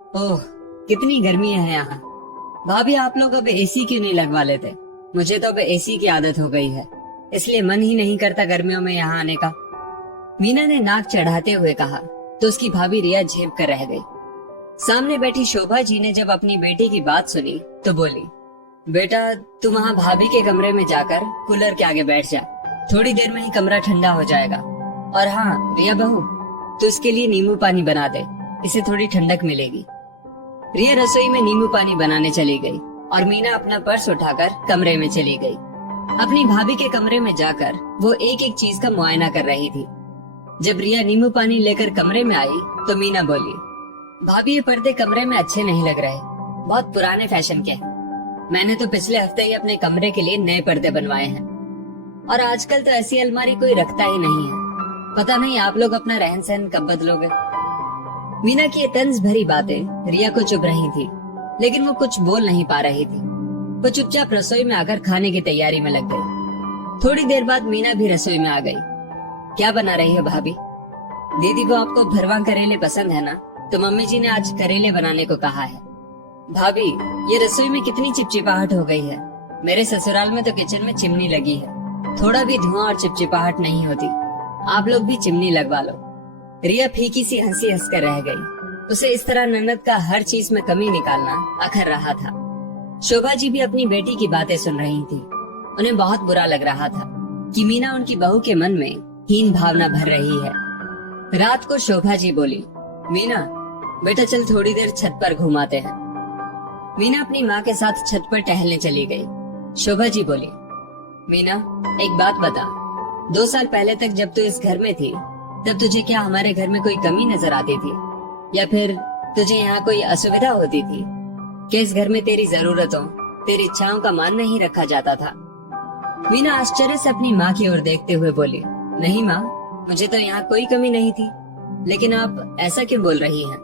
ओह, कितनी गर्मी है यहाँ। भाभी, आप लोग अब एसी क्यों नहीं लगवा लेते? मुझे तो अब एसी की आदत हो गई है, इसलिए मन ही नहीं करता गर्मियों में यहाँ आने का। मीना ने नाक चढ़ाते हुए कहा तो उसकी भाभी रिया झेप कर रह गई। सामने बैठी शोभा जी ने जब अपनी बेटी की बात सुनी तो बोली, बेटा तू वहाँ भाभी के कमरे में जाकर कूलर के आगे बैठ जा, थोड़ी देर में ही कमरा ठंडा हो जाएगा। और हाँ रिया बहू, तू इसके लिए नींबू पानी बना दे, इसे थोड़ी ठंडक मिलेगी। रिया रसोई में नींबू पानी बनाने चली गई और मीना अपना पर्स उठाकर कमरे में चली गई। अपनी भाभी के कमरे में जाकर वो एक एक चीज का मुआयना कर रही थी। जब रिया नींबू पानी लेकर कमरे में आई तो मीना बोली, भाभी ये पर्दे कमरे में अच्छे नहीं लग रहे, बहुत पुराने फैशन के हैं। मैंने तो पिछले हफ्ते ही अपने कमरे के लिए नए पर्दे बनवाए हैं, और आजकल तो ऐसी अलमारी कोई रखता ही नहीं है। पता नहीं आप लोग अपना रहन सहन कब बदलोगे। मीना की ये तंज भरी बातें रिया को चुभ रही थी, लेकिन वो कुछ बोल नहीं पा रही थी। वो चुपचाप रसोई में आकर खाने की तैयारी में लग गई। थोड़ी देर बाद मीना भी रसोई में आ गई। क्या बना रही है भाभी? दीदी को आपको भरवा करेले पसंद है ना, तो मम्मी जी ने आज करेले बनाने को कहा है। भाभी, ये रसोई में कितनी चिपचिपाहट हो गई है। मेरे ससुराल में तो किचन में चिमनी लगी है, थोड़ा भी धुआं और चिपचिपाहट नहीं होती। आप लोग भी चिमनी लगवा लो। रिया फीकी सी हंसी हंसकर रह गई। उसे इस तरह ननद का हर चीज में कमी निकालना अखर रहा था। शोभा जी भी अपनी बेटी की बातें सुन रही थी। उन्हें बहुत बुरा लग रहा था कि मीना उनकी बहू के मन में हीन भावना भर रही है। रात को शोभा जी बोली, मीना बेटा चल थोड़ी देर छत पर घुमाते हैं। मीना अपनी माँ के साथ छत पर टहलने चली गई। शोभा जी बोली, मीना एक बात बता, 2 साल पहले तक जब तू इस घर में थी तब तुझे क्या हमारे घर में कोई कमी नजर आती थी, या फिर तुझे यहाँ कोई असुविधा होती थी? कि इस घर में तेरी जरूरतों, तेरी इच्छाओं का मान नहीं रखा जाता था? मीना आश्चर्य से अपनी माँ की ओर देखते हुए बोली, नहीं माँ, मुझे तो यहाँ कोई कमी नहीं थी, लेकिन आप ऐसा क्यों बोल रही हैं?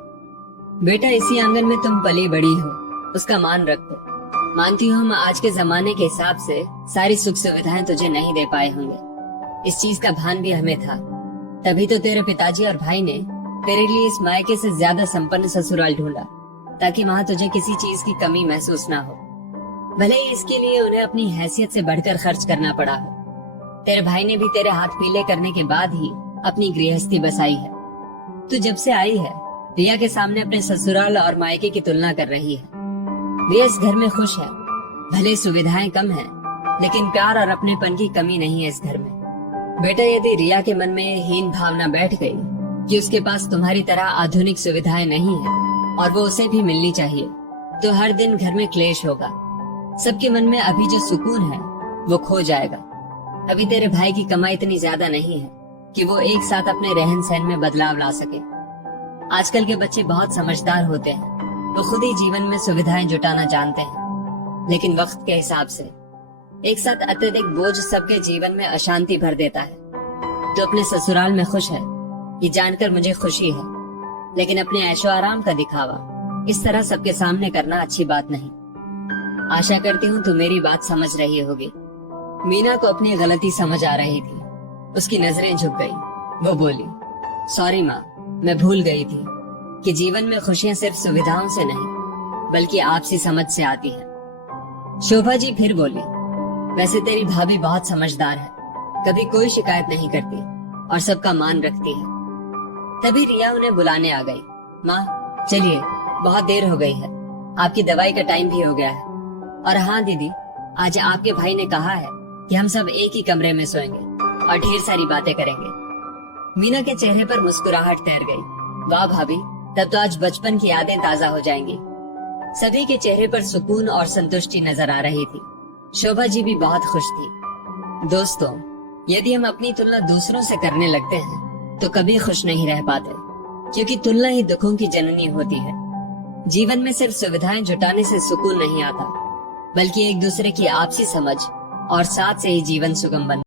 बेटा इसी आंगन में तुम पली बड़ी हो, उसका मान रखो। मानती हूँ हम आज के जमाने के हिसाब से सारी सुख सुविधाएं तुझे नहीं दे पाए होंगे, इस चीज का भान भी हमें था। तभी तो तेरे पिताजी और भाई ने तेरे लिए इस मायके से ज्यादा संपन्न ससुराल ढूंढा, ताकि वहाँ तुझे किसी चीज की कमी महसूस ना हो, भले ही इसके लिए उन्हें अपनी हैसियत से बढ़कर खर्च करना पड़ा हो। तेरे भाई ने भी तेरे हाथ पीले करने के बाद ही अपनी गृहस्थी बसाई है। तू जब से आई है रिया के सामने अपने ससुराल और मायके की तुलना कर रही है। रिया इस घर में खुश है, भले सुविधाएं कम है, लेकिन प्यार और अपनेपन की कमी नहीं है इस घर में। बेटा यदि रिया के मन में हीन भावना बैठ गई कि उसके पास तुम्हारी तरह आधुनिक सुविधाएं नहीं है और वो उसे भी मिलनी चाहिए, तो हर दिन घर में क्लेश होगा। सबके मन में अभी जो सुकून है वो खो जाएगा। अभी तेरे भाई की कमाई इतनी ज्यादा नहीं है कि वो एक साथ अपने रहन सहन में बदलाव ला सके। आजकल के बच्चे बहुत समझदार होते हैं, वो खुद ही जीवन में सुविधाएं जुटाना जानते हैं, लेकिन वक्त के हिसाब से एक साथ अत्यधिक बोझ सबके जीवन में अशांति भर देता है। तो अपने ससुराल में खुश है, ये जानकर मुझे खुशी है, लेकिन अपने ऐशो आराम का दिखावा इस तरह सबके सामने करना अच्छी बात नहीं। आशा करती हूँ तू मेरी बात समझ रही होगी। मीना को अपनी गलती समझ आ रही थी। उसकी नजरें झुक गई। वो बोली, सॉरी माँ, मैं भूल गई थी कि जीवन में खुशियाँ सिर्फ सुविधाओं से नहीं बल्कि आपसी समझ से आती है। शोभा जी फिर बोली, वैसे तेरी भाभी बहुत समझदार है, कभी कोई शिकायत नहीं करती और सबका मान रखती है। तभी रिया उन्हें बुलाने आ गई। माँ चलिए, बहुत देर हो गई है, आपकी दवाई का टाइम भी हो गया है। और हाँ दीदी, आज आपके भाई ने कहा है कि हम सब एक ही कमरे में सोएंगे और ढेर सारी बातें करेंगे। मीना के चेहरे पर मुस्कुराहट तैर गई। वाह भाभी, तब तो आज बचपन की यादें ताजा हो जाएंगी। सभी के चेहरे पर सुकून और संतुष्टि नजर आ रही थी। शोभा जी भी बहुत खुश थी। दोस्तों, यदि हम अपनी तुलना दूसरों से करने लगते हैं तो कभी खुश नहीं रह पाते, क्योंकि तुलना ही दुखों की जननी होती है। जीवन में सिर्फ सुविधाएं जुटाने से सुकून नहीं आता, बल्कि एक दूसरे की आपसी समझ और साथ से ही जीवन सुगम बनता है।